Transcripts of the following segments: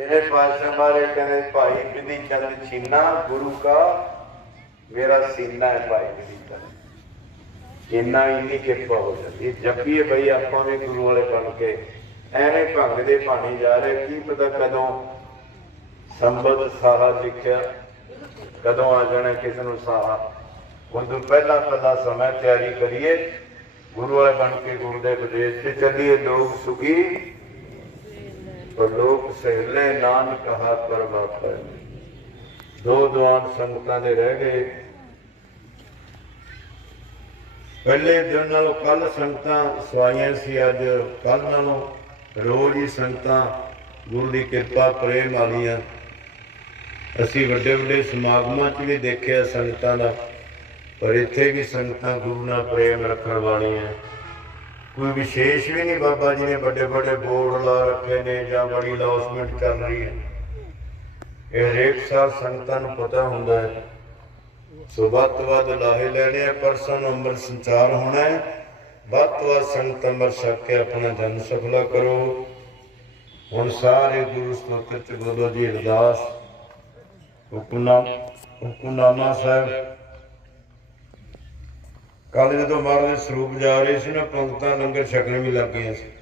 ਮੇਰੇ ਪਾਸ਼ਾ ਮਾਰੇ ਕਹਿੰਦੇ, ਭਾਈ ਵਿਧੀ ਚੰਦ ਛੀਨਾ, ਗੁਰੂ ਕਾ ਮੇਰਾ ਸੀਨਾ ਹੈ ਭਾਈ ਵਿਧੀ ਚੰਦ। ਇੰਨਾ ਇੰਨੀ ਕਿਰਪਾ ਹੋ ਜਾਂਦੀ। ਇਹ ਜੱਪੀਏ ਬਈ, ਆਪਾਂ ਵੀ ਗੁਰੂ ਵਾਲੇ ਬਣ ਕੇ ਐਵੇਂ ਭੰਗ ਦੇ ਪਾਣੀ ਜਾ ਰਹੇ। ਕੀ ਪਤਾ ਕਦੋਂ ਸੰਬਦ ਸਾਹਾ ਲਿਖਿਆ ਕਦੋਂ ਆ ਜਾਣਾ ਕਿਸ ਨੂੰ ਸਾਹਾ। ਉਦੋਂ ਪਹਿਲਾਂ ਪਹਿਲਾਂ ਸਮਾਂ ਤਿਆਰੀ ਕਰੀਏ। ਗੁਰੂ ਵਾਲੇ ਬਣ ਕੇ ਗੁਰੂ ਦੇ ਉਪਦੇਸ਼ ਤੇ ਚੱਲੀਏ। ਲੋਕ ਸੁਖੀ ਲੋਕ ਸਹਿਲੇ ਨਾਨ ਕਹਾ ਪਰਮਾਤਮਾ ਦੋ ਦੁਆਨ ਸੰਗਤਾਂ ਦੇ ਰਹਿ ਗਏ। ਪਹਿਲੇ ਦਿਨ ਨਾਲੋਂ ਕੱਲ ਸੰਗਤਾਂ ਸਵਾਈਆਂ ਸੀ, ਅੱਜ ਕੱਲ ਨਾਲੋਂ ਰੋਜ਼ ਹੀ ਸੰਗਤਾਂ ਗੁਰੂ ਦੀ ਕਿਰਪਾ, ਪ੍ਰੇਮ ਵਾਲੀਆਂ। ਅਸੀਂ ਵੱਡੇ ਵੱਡੇ ਸਮਾਗਮਾਂ 'ਚ ਵੀ ਦੇਖਿਆ ਸੰਗਤਾਂ ਦਾ, ਪਰ ਇੱਥੇ ਵੀ ਸੰਗਤਾਂ ਗੁਰੂ ਨਾਲ ਪ੍ਰੇਮ ਰੱਖਣ ਵਾਲੀਆਂ। ਕੋਈ ਵਿਸ਼ੇਸ਼ ਵੀ ਨਹੀਂ ਬਾਬਾ ਜੀ ਨੇ ਵੱਡੇ ਵੱਡੇ ਬੋਰਡ ਲਾ ਰੱਖੇ ਨੇ ਜਾਂ ਬੜੀ ਲੌਸਮੈਂਟ ਚੱਲ ਰਹੀ ਹੈ। ਇਹ ਹਰੇਕ ਸਾਲ ਸੰਗਤਾਂ ਨੂੰ ਪਤਾ ਹੁੰਦਾ ਹੈ। ਸੋ ਤੋਂ ਵੱਧ ਲਾਹੇ ਲੈਣੇ ਆ ਪਰਸੋਂ ਅੰਮ੍ਰਿਤ ਸੰਚਾਰ ਹੋਣਾ ਹੈ। ਵੱਧ ਤੋਂ ਵੱਧ ਸੰਗਤ ਅੰਮ੍ਰਿਤ ਛਕ ਕੇ ਆਪਣਾ ਜਨ ਸਫਲਾ ਕਰੋ। ਹੁਣ ਸਾਰੇ ਗੁਰੂ ਸਤੋਤਰ ਚ ਬੋਲੋ ਜੀ ਅਰਦਾਸ। ਹੁਕਮਨਾਮ ਹੁਕਮਨਾਮਾ ਸਾਹਿਬ। ਕੱਲ ਜਦੋਂ ਮਹਾਰਾਜ ਸਰੂਪ ਜਾ ਰਹੇ ਸੀ ਨਾ ਪੰਕਤਾਂ ਲੰਗਰ ਛਕਣ ਵੀ ਲੱਗ ਗਈਆਂ ਸੀ।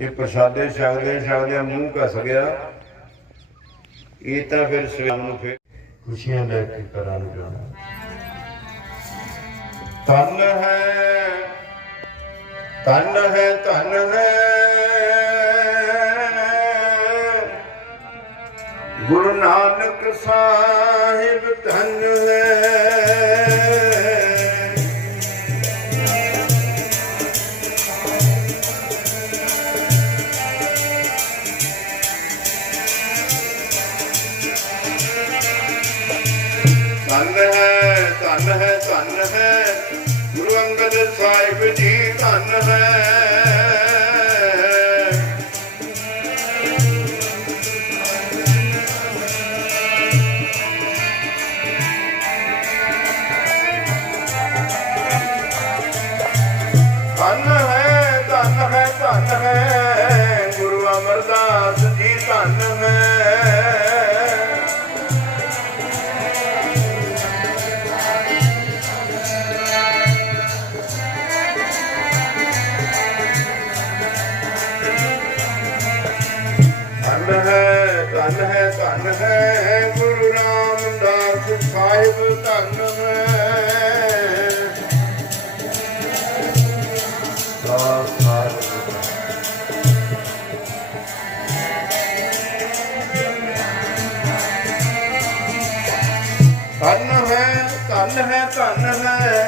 ਇਹ ਪ੍ਰਸ਼ਾਦੇ ਛਕਦੇ ਛਕਦੇ ਮੂੰਹ ਘਸ ਗਿਆ। ਇਹ ਤਾਂ ਫਿਰ ਸਵੇਰ ਨੂੰ ਫਿਰ ਖੁਸ਼ੀਆਂ ਲੈ ਕੇ ਘਰਾਂ ਨੂੰ ਜਾਣਾ। ਤਨ ਹੈ ਤਨ ਹੈ ਤਨ ਹੈ। ਗੁਰੂ ਨਾਨਕ ਸਾਹਿਬ ਧਨ ਹੈ। ਧਨ ਹੈ ਧਨ ਹੈ ਧਨ ਹੈ।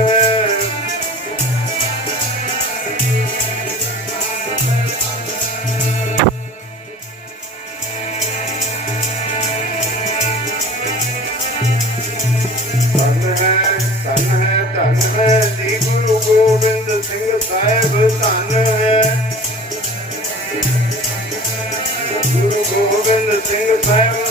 fire.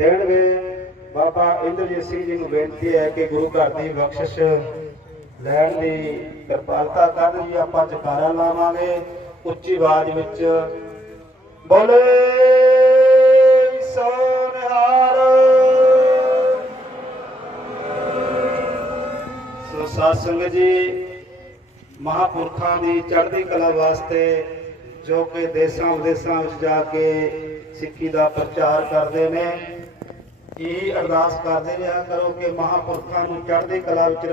ਦੇਣਗੇ ਬਾਬਾ ਇੰਦਰਜੀਤ ਸਿੰਘ ਜੀ ਨੂੰ ਬੇਨਤੀ ਹੈ ਕਿ ਗੁਰੂ ਘਰ ਦੀ ਬਖਸ਼ਿਸ਼ ਲੈਣ ਦੀ ਕਿਰਪਾਲਤਾ ਕਰਨ ਜੀ ਆਪਾਂ ਜਕਾਰਾ ਲਾਵਾਂਗੇ। ਉੱਚੀ ਆਵਾਜ਼ ਵਿੱਚ ਬੋਲੇ ਸੋਨਹਾਰ ਸੋ ਸਾਧ ਸੰਗਤ ਜੀ, ਮਹਾਪੁਰਖਾਂ ਦੀ ਚੜ੍ਹਦੀ ਕਲਾ ਵਾਸਤੇ ਜੋ ਕਿ ਦੇਸਾਂ ਵਿਦੇਸਾਂ ਵਿੱਚ ਜਾ ਕੇ ਸਿੱਖੀ ਦਾ ਪ੍ਰਚਾਰ ਕਰਦੇ ਨੇ ਇਹ ਅਰਦਾਸ ਕਰਦੇ ਰਿਹਾ ਕਰੋ ਕਿ ਮਹਾਪੁਰਖਾਂ ਨੂੰ ਚੜ੍ਹਦੀ ਕਲਾ ਵਿੱਚ